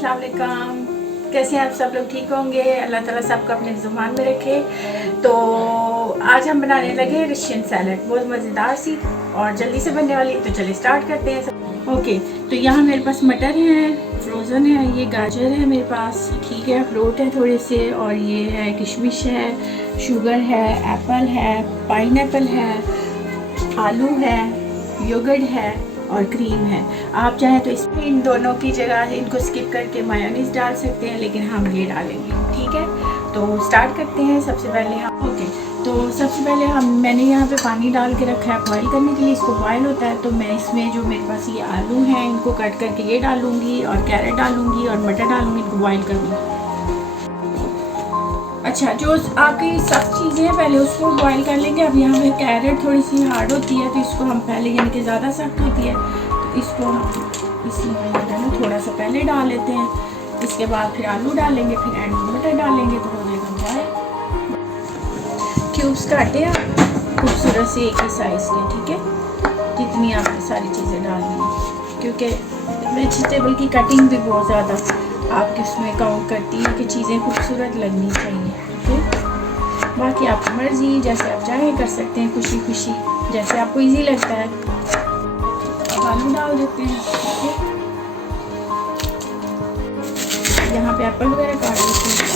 अस्सलाम वालेकुम। कैसे हैं आप सब लोग? ठीक होंगे। अल्लाह ताला सबको अपने ज़ुबान में रखे। तो आज हम बनाने लगे रशियन सैलड, बहुत मज़ेदार सी और जल्दी से बनने वाली। तो चलिए स्टार्ट करते हैं। ओके, तो यहाँ मेरे पास मटर हैं, फ्रोज़न है, ये गाजर है मेरे पास, ठीक है, अखरोट है थोड़े से, और ये है किशमिश है, शुगर है, एप्पल है, पाइनएप्पल है, आलू है, योगर्ट है और क्रीम है। आप चाहें तो इसमें इन दोनों की जगह इनको स्किप करके मायोनीज डाल सकते हैं, लेकिन हम ये डालेंगे, ठीक है। तो स्टार्ट करते हैं। सबसे पहले मैंने यहाँ पे पानी डाल के रखा है बॉईल करने के लिए। इसको बॉईल होता है तो मैं इसमें जो मेरे पास ये आलू हैं इनको कट करके ये डालूंगी और कैरेट डालूंगी और मटर डालूंगी, इनको बॉईल करूँगी। अच्छा, जो आपकी सख्त चीज़ें हैं पहले उसको बॉईल कर लेंगे। अब यहाँ पे कैरेट थोड़ी सी हार्ड होती है तो इसको हम पहले, यानी कि ज़्यादा सख्त होती है तो इसको हम इसमें थोड़ा सा पहले डाल लेते हैं। इसके बाद फिर आलू डालेंगे, फिर एंड में मटर डालेंगे तो हो जाएगा बॉयल। क्यूब्स काटे आप खूबसूरत से एक ही साइज़ के, ठीक है, जितनी आपने सारी चीज़ें डालनी है, क्योंकि वेजिटेबल की कटिंग भी बहुत ज़्यादा आपके उसमें काउंट करती है कि चीज़ें खूबसूरत लगनी चाहिए, ठीक। बाकी आपकी मर्ज़ी, जैसे आप चाहें कर सकते हैं, खुशी खुशी जैसे आपको इजी लगता है। अब आलू डाल देते हैं, ठीक है। यहाँ पे एप्पल वगैरह काट लेते हैं।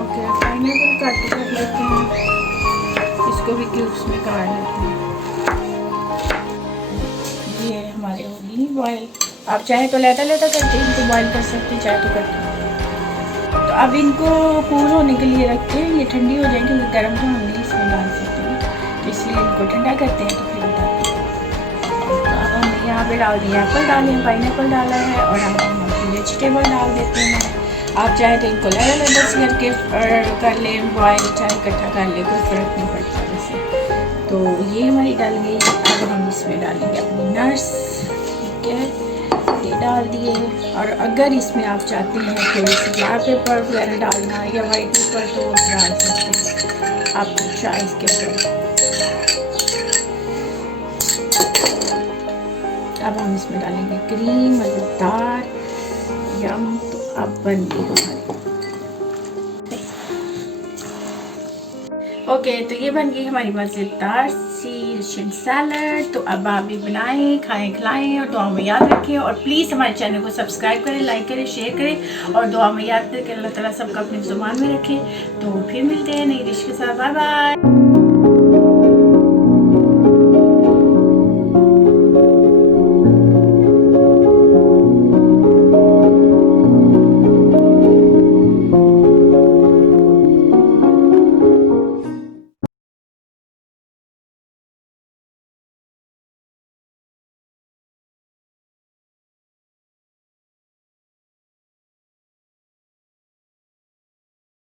ओके, पाइनएप्पल काट लेते हैं, इसको भी क्यूब्स में काट लेते हैं। ये हमारे होगी बॉयल। आप चाहे तो लेता करके इनको बॉईल कर सकते हैं, चाहे तो करके। तो अब इनको कूल होने के लिए रखते हैं, ये ठंडी हो जाएगी, क्योंकि गर्म तो हम नहीं इसमें डाल सकते हैं, तो इसलिए इनको ठंडा करते हैं तो फिर डालते हैं। तो अब हमने यहाँ पे डाल दिया, एप्पल डाले हैं, पाइनएप्पल डाला है, और अब हम वेजिटेबल डाल देते हैं। आप चाहे तो इनको लेवल करके कर लें बॉयल, चाहे इकट्ठा कर लें, कोई फ़र्क नहीं पड़ता वैसे। तो ये हमारी डल गई। अब हम इसमें डालेंगे अपनी नट्स, ठीक है, ये डाल दिए। और अगर इसमें आप चाहते हैं थोड़ी सी ब्लैक पेपर वगैरह डालना या वाइट पेपर तो डाल सकते हैं, आपकी चॉइस के ऊपर। अब हम इसमें डालेंगे क्रीम, मज़ेदार यम। तो अब बन गई हमारी। ओके, तो ये बन गई हमारी मज़ेदार सी रशियन सैलड। तो अब आप भी बनाएं, खाएं, खिलाएं और दुआ में याद रखें। और प्लीज़ हमारे चैनल को सब्सक्राइब करें, लाइक करें, शेयर करें और दुआ में याद रखें। अल्लाह ताला सबको अपनी ज़ुबान में रखे। तो फिर मिलते हैं नई डिश के साथ। Bye bye.